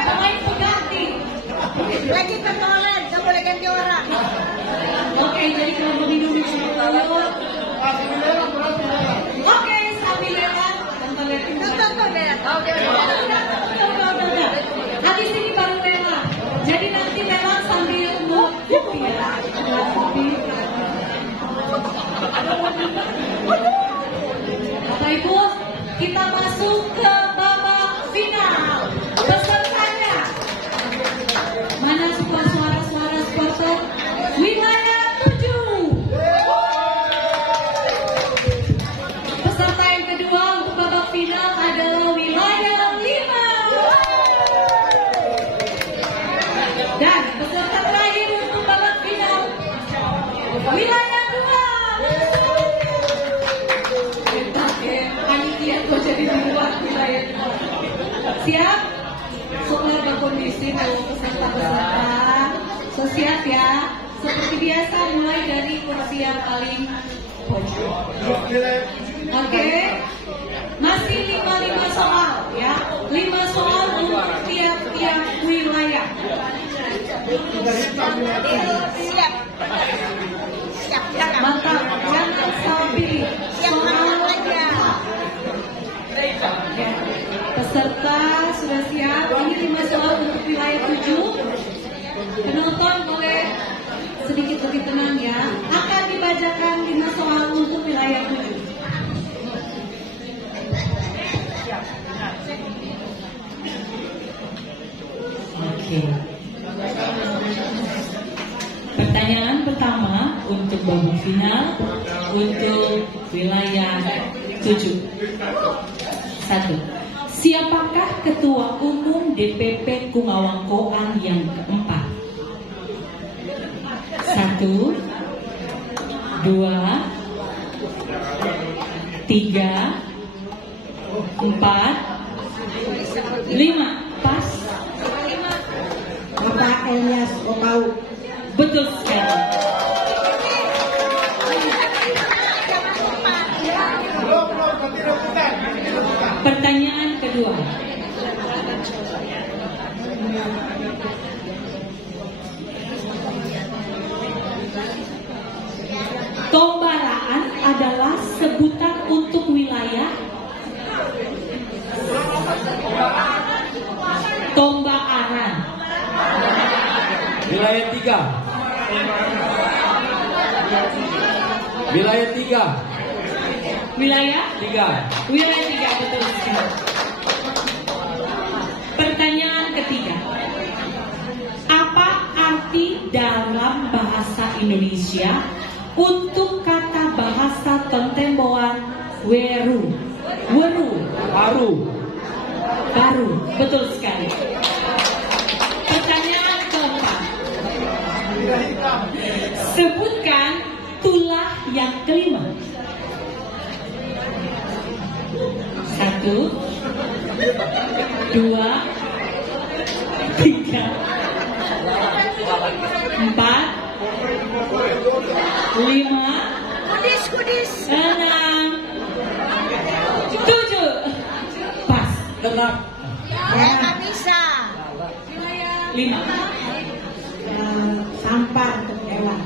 Pemain pengganti. Lagi tertoler, tak boleh ganti orang. Oke, jadi kalau begitu dulu. Oke, sambil lewat. Habis ini baru lewat. Jadi nanti lewat sambil kopi ya. Bapak Ibu, kita masuk ke babak final. Pesertanya, mana suara-suara supporter wilayah 7. Peserta yang kedua untuk babak final adalah wilayah 5. Dan peserta terakhir untuk babak final wilayah 2. Panitia tuh jadi di luar wilayah 2. Siap? Soalnya berkondisi kalau peserta-peserta. So siap ya? Seperti biasa mulai dari kursi yang paling pojok. Oke? Masih 5 soal ya. 5 soal untuk tiap-tiap wilayah. Siap. Siap. Mantap, jangan salah pilih. Soal aja. Ya. Peserta sudah siap. Ini 5 soal untuk wilayah 7. Penonton boleh sedikit lebih tenang ya. Akan dibacakan 5 soal untuk wilayah 7. Oke. Pertanyaan pertama untuk babak final untuk wilayah 7. 1. Siapakah Ketua Umum DPP Kumawangkoan yang keempat? 1, 2, 3, 4, 5. Pas. Bapak Elias Opau. Betul sekali. Pertanyaan kedua. Tombaraan adalah sebutan untuk wilayah. Tombaaran. Wilayah 3. Wilayah 3. Wilayah 3. Wilayah 3, betul sekali. Pertanyaan ketiga. Apa arti dalam bahasa Indonesia untuk kata bahasa Tontemboan weru? Weru. Baru. Baru. Betul sekali. Pertanyaan keempat. Sebutkan tulah yang kelima. 1, 2, 3, 4, 5, Kudis. 6, 7. Pas. Genap. Nggak bisa. 5. Sampah untuk hewan.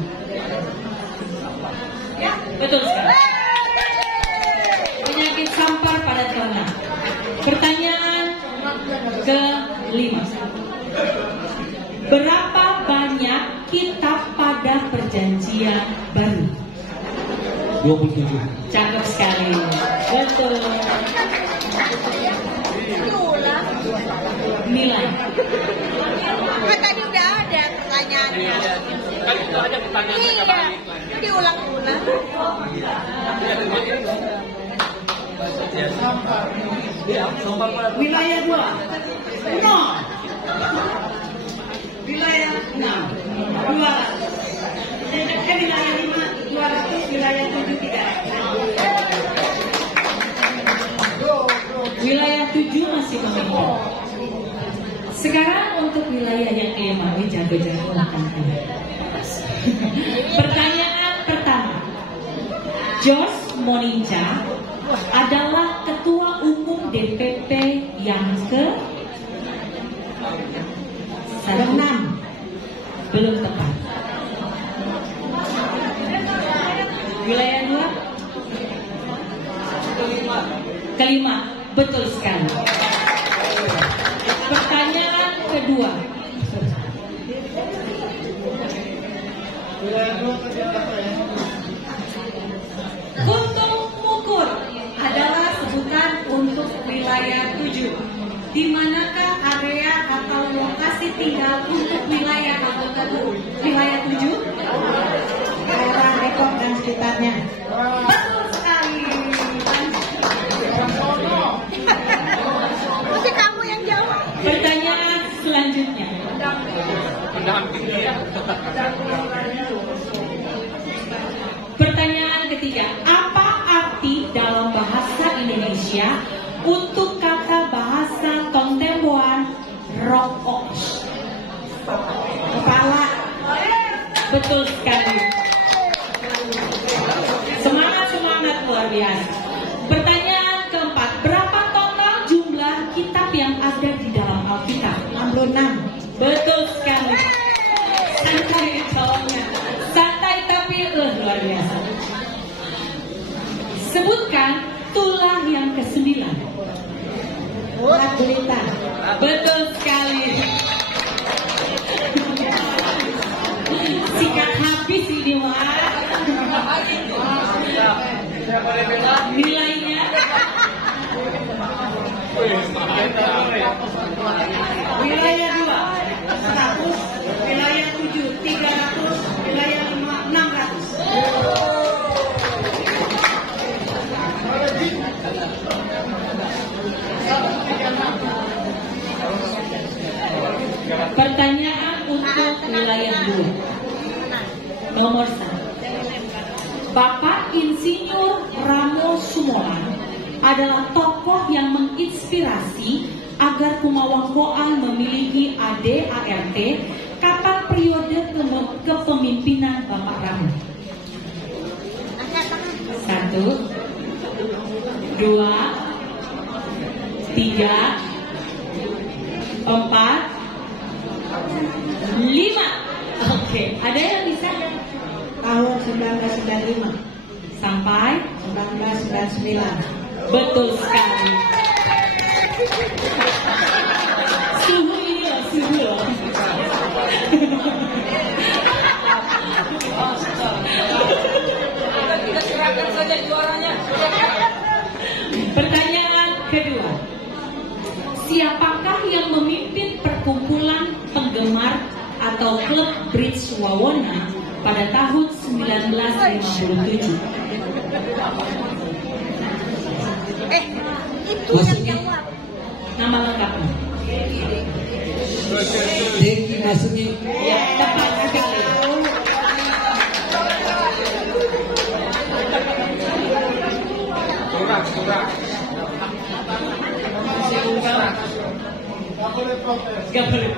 Betul sekali. Penyakit sampar pada ternak. Pertanyaan ke-5. Berapa banyak kitab pada perjanjian baru? 27. Cakep sekali. Betul. Diulang. Nilai. Kan tadi udah ada pertanyaannya. Kan itu ada pertanyaannya Iya. kapan? Diulang-ulang. Wilayah 2. 0. Wilayah 6. 200. Wilayah 5. 200. Wilayah 7. 3. Wilayah 7 masih memimpin. Sekarang untuk wilayah yang kelima, ini jago-jago akan. Pertanyaan pertama. George Moninca adalah Ketua Umum DPP 6. Belum tepat. Wilayah 2. Kelima. Betul sekali. Pertanyaan kedua. Kuntung Mukur adalah sebutan untuk wilayah 7. Di manakah area atau lokasi tinggal untuk wilayah anggota wilayah 7? Daerah Depok dan sekitarnya. Betul sekali. Mesti kamu yang jawab. Pertanyaan selanjutnya. Pertanyaan ketiga. Apa arti dalam bahasa Indonesia untuk kata bahasa kontemporan rokok? Kepala. Betul sekali. Semangat luar biasa. Pertanyaan keempat. Berapa total jumlah kitab yang ada di dalam Alkitab? 66. Betul sekali. Santai jawabnya. Santai tapi luar biasa. Sebutkan tulah yang ke-9. Ulat gulita. Betul sekali. Sikat habis ini mah. Nilainya wilayah 2 100, wilayah 7 300, wilayah 5 600. Pertanyaan untuk wilayah 2. Nomor 1. Bapak Insinyur Ramo Sumolan adalah tokoh yang menginspirasi agar Kumawangkoan memiliki AD/ART. Kapan periode kepemimpinan Bapak Ramo? 1, 2, 3, 4, 5. Oke, ada yang bisa? Tahun 1995 sampai 1999. Betul sekali. Suhu ini loh, suhu loh. Kita serahkan saja juaranya. Pertanyaan kedua. Siapakah yang memimpin perkumpulan penggemar atau klub Bridge Wawona pada tahun 1957? Itu Masuk yang nih. jawab. Nama lengkapnya? Deki Masumi. Ya, tepat sekali. Surah. Gak boleh.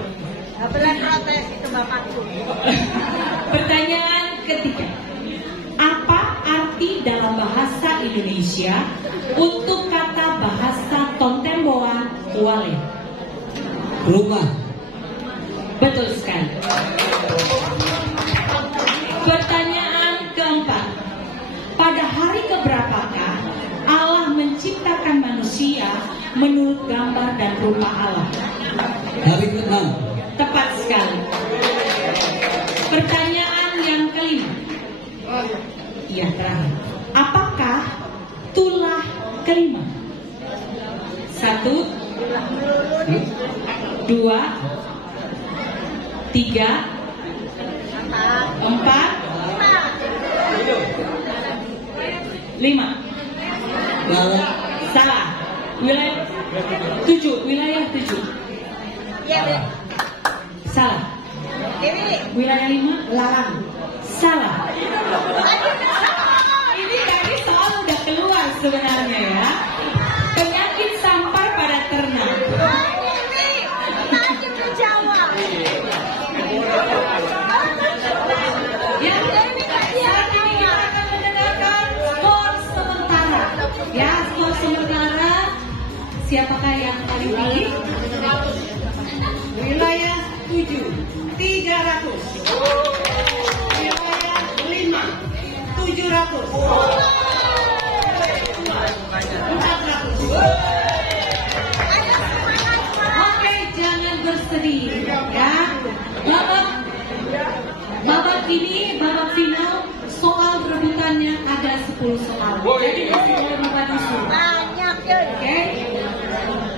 Nggak boleh protes itu bapakku. Pertanyaan ketiga. Apa arti dalam bahasa Indonesia untuk kata bahasa kontemporan kuale? Rumah. Betul sekali. Pertanyaan keempat. Pada hari keberapakah Allah menciptakan manusia menurut gambar dan rupa Allah? Hari ke-6. Tepat sekali. Pertanyaan yang kelima. Iya, terakhir. Apakah tulah kelima? 1, 2, 3, 4, 5. Lalat. Salah. Wilayah 7. Wilayah 7. Iya, Bu. Salah. Dewi. Wilayah 5. Lalang. Salah. Ini tadi soal udah keluar sebenarnya ya. Penyakit sampai pada ternak. Dewi. Tadi menjawab. Ya, saat ini kita akan mendengarkan skor sementara. Ya, skor sementara. Siapakah yang paling tinggi? Wilayah 7, 300. Wilayah 5, 700. 400. Oke, jangan bersedih ya. Babak ini, babak final, soal rebutannya ada 10 soal. Jadi masih belum disu. Banyak ya. Oke.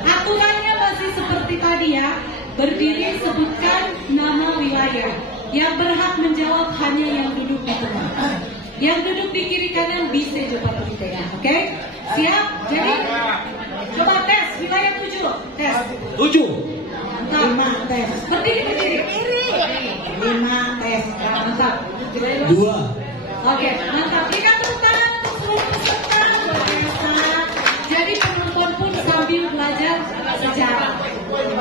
Aturannya masih seperti tadi ya. Berdiri sebutkan nama wilayah. Yang berhak menjawab hanya yang duduk di tengah. Yang duduk di kiri kanan bisa jawab di tengah. Oke? Siap? Jadi coba tes wilayah 7. Tes. 7. Mantap. 5 tes. Berdiri. 5 tes. Mantap. 2. Oke, mantap. Berikan tepuk tangan untuk seluruh peserta. Luar biasa. Jadi penonton pun sambil belajar sejarah.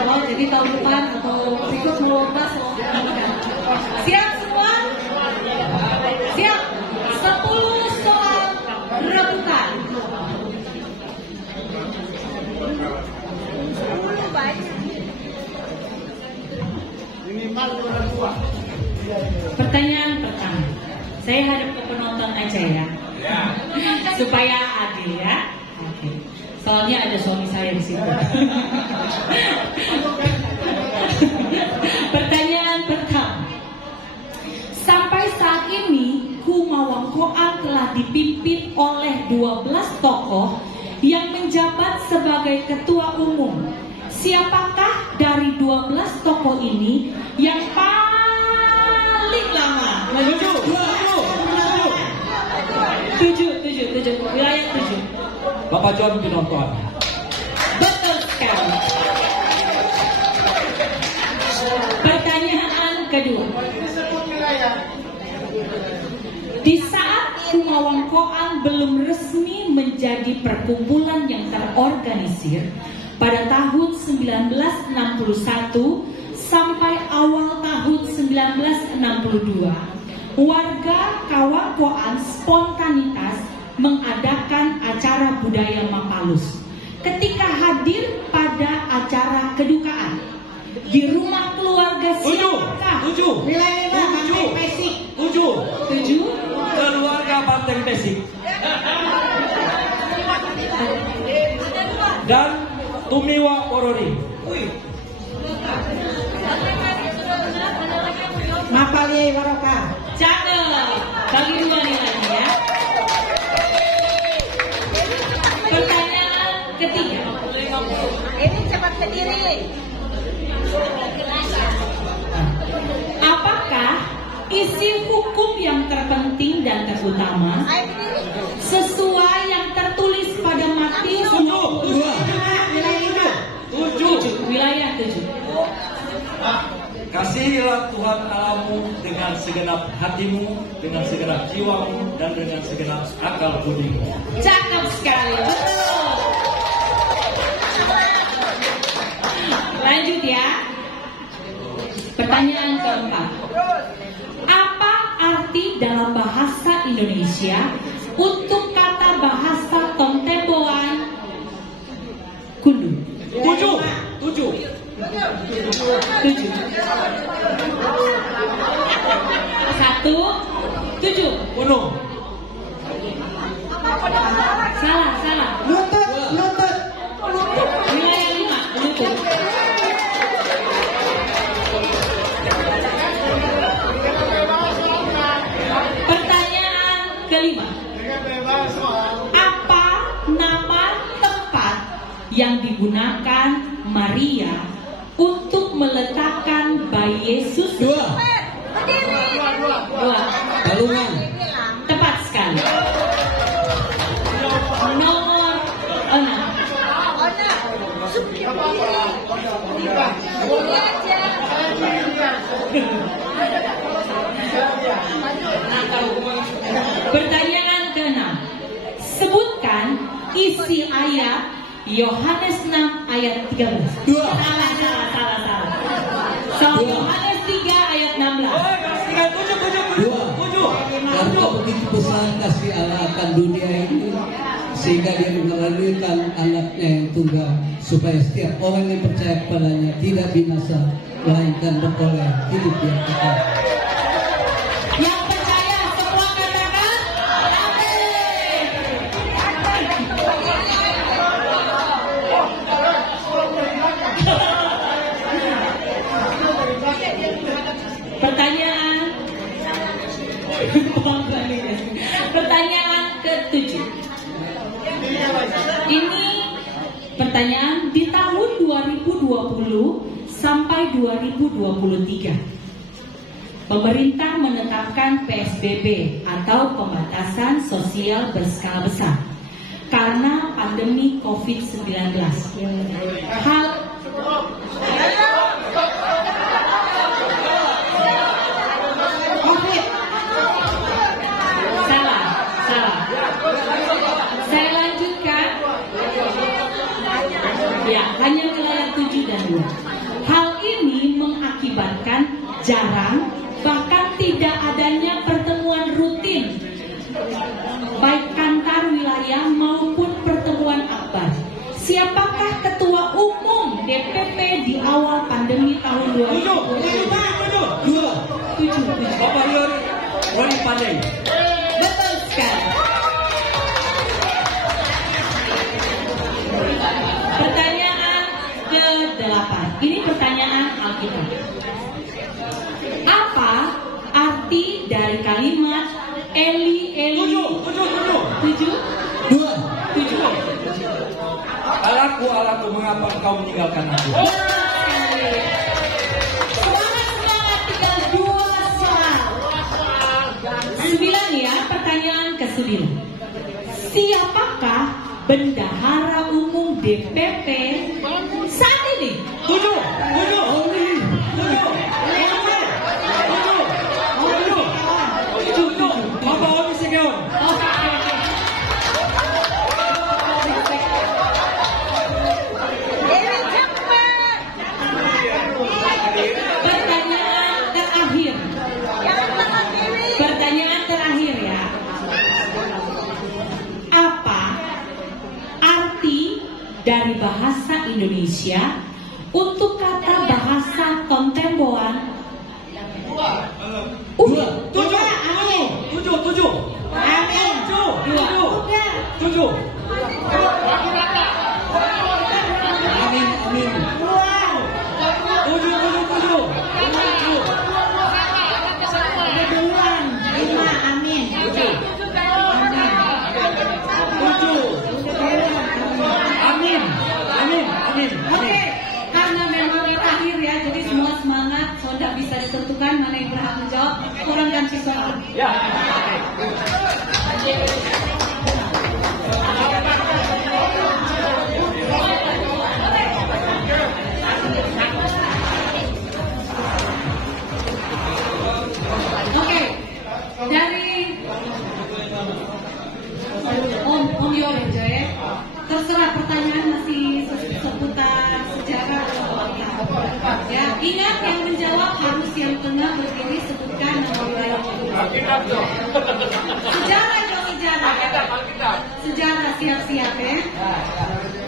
Oh, jadi tahun depan atau ikut melomba soal. Siap semua? Siap. 10 soal rebutan. Pertanyaan pertama. Saya hadap ke penonton aja ya. Supaya adil ya. Oke. Soalnya ada suami saya di situ. Pertanyaan pertama. Sampai saat ini Kumawangkoan telah dipimpin oleh 12 tokoh yang menjabat sebagai ketua umum. Siapakah dari 12 tokoh ini yang paling lama? 7. Wilayah 7. Bapak John penonton. Betul sekali. Pertanyaan kedua. Di saat Kumawangkoan belum resmi menjadi perkumpulan yang terorganisir pada tahun 1961 sampai awal tahun 1962, warga Kawangkoan spontanitas mengadakan acara budaya Mapalus. Ketika hadir pada acara kedukaan di rumah keluarga siapakah? 7. Wilayah Banteng Pesik. 7. Keluarga Banteng Pesik. Dan Tumiwa Porori. Mapalie Waroka. Cakep. Bagi 2 nilainya ya. Pertanyaan ketiga. Ini cepat berdiri. Apakah isi hukum yang terpenting dan terutama Ayo berdiri. sesuai yang tertulis pada Matius 7. wilayah 7? Kasihilah Tuhan Allahmu dengan segenap hatimu, dengan segenap jiwamu, dan dengan segenap akal budimu. Cakep sekali, betul. Lanjut ya. Pertanyaan keempat. Apa arti dalam bahasa Indonesia untuk kata bahasa Tontemboan kundu? 7. 7. 1, 7. Penuh. Salah. Lutut. Wilayah 5, lutut. Pertanyaan kelima. Apa nama tempat yang digunakan Maria untuk meletakkan bayi Yesus? 2. Berdiri. 2. Balungan. Tepat sekali. Nomor 6. Pertanyaan ke-6. Sebutkan isi ayat Yohanes 6 ayat 13. 2. Salah. So, Yohanes 3 ayat 16. 2. Karena begitu besar kasih Allah akan dunia ini, sehingga dia melahirkan anaknya yang tunggal, supaya setiap orang yang percaya kepadanya tidak binasa, melainkan beroleh hidup yang kekal. Yang percaya semua katakan amin. Pertanyaan ke-7. Ini pertanyaan di tahun 2020 sampai 2023. Pemerintah menetapkan PSBB atau pembatasan sosial berskala besar karena pandemi COVID-19. Salah. Saya lanjutkan. Ya, hanya wilayah 7 dan 2. Hal ini mengakibatkan jarang bahkan tidak adanya pertemuan rutin baik kantor wilayah maupun pertemuan akbar. Siapakah ketua umum DPP di awal pandemi tahun 2020? Bapak Yori Pandai. Betul sekali. Pertanyaan ke-8. Ini pertanyaan Alkitab. Apa arti dari kalimat Eli Eli? 7. Alaku, mengapa engkau meninggalkan aku? Semangat, tinggal 2 soal. 9 ya, pertanyaan ke-9. Siapakah bendahara umum DPP saat ini? 7. Bapak Oni Segeon. Pertanyaan terakhir ya. Apa arti dari bahasa Indonesia untuk kata bahasa kontemporan? 7. Amin. 7. Amin. 7. Amin. 7. Amin. Oke, karena memang terakhir ya, jadi semua semangat, so tidak bisa ditentukan mana yang berhak menjawab. Kurangkan si soal. Ya. Oke, dari Om Yorin Joy, terserah pertanyaan masih seputar sejarah atau apa. Ya, ingat yang menjawab harus yang tengah berdiri sebutkan nama wilayah. Sejarah siap-siap ya.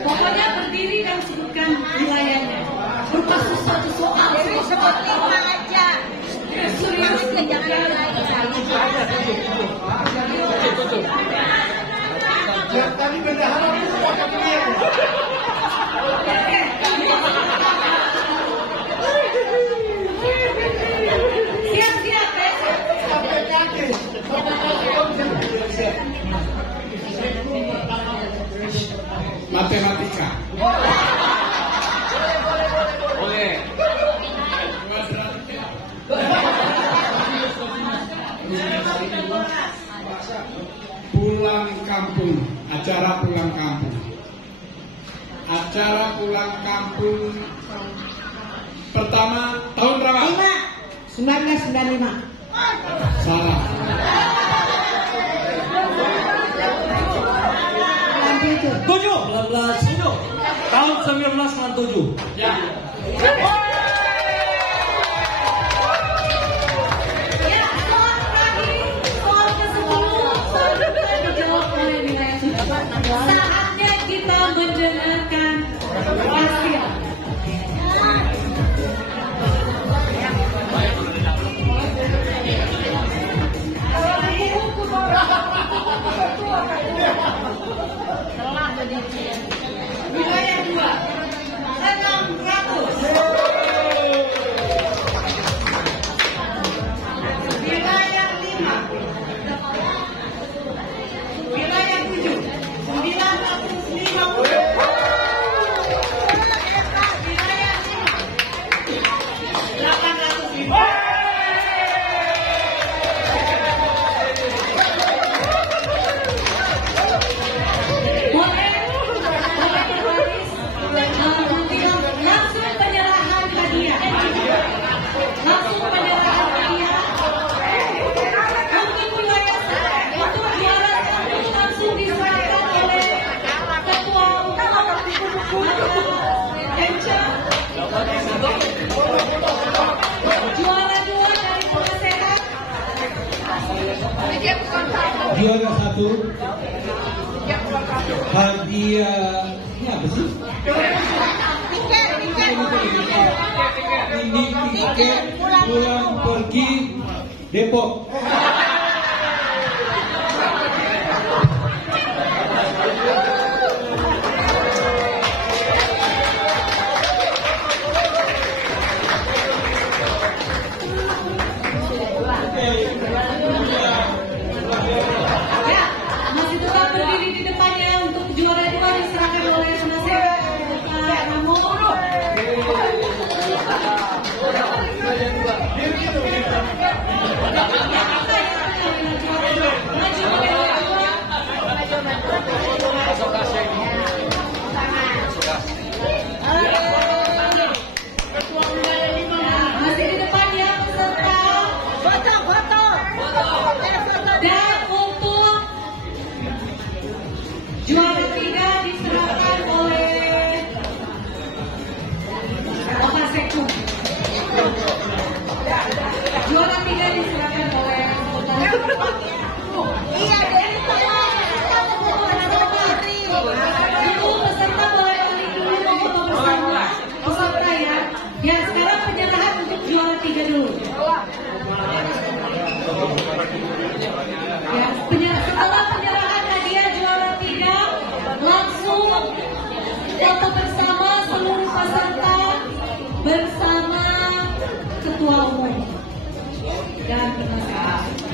Pokoknya berdiri dan sebutkan wilayahnya. Berupa sesuatu soal. Seperti aja. Serius Jangan lagi. Tadi bendahara itu pakai dia. Siap-siap ya. Matematika. Boleh. Pulang kampung, acara pulang kampung. Acara pulang kampung pertama tahun berapa? 1995. Salah. Tujuh. Tahun 1997. Ya. Ya, soal terakhir, soal ke-10 dijawab oleh wilayah 7. Saatnya kita mendengarkan hasil. juara 1 hadiah ini apa sih? Ini tiket pulang pergi Depok. Ya, masih tetap berdiri di depannya untuk juara 2 diserahkan oleh penasehat Pak Ramo. Masih di depannya peserta. Foto. Dan untuk juara 3 diserahkan oleh Bapak Sekun. Juara 3 diserahkan oleh Iya, dari tolong. Ibu peserta boleh balik dulu foto bersama peserta ya. Ya, sekarang penyerahan untuk juara 3 dulu. Ya, setelah penyerahan hadiah juara 3, langsung foto bersama seluruh peserta bersama ketua umum dan penasehat.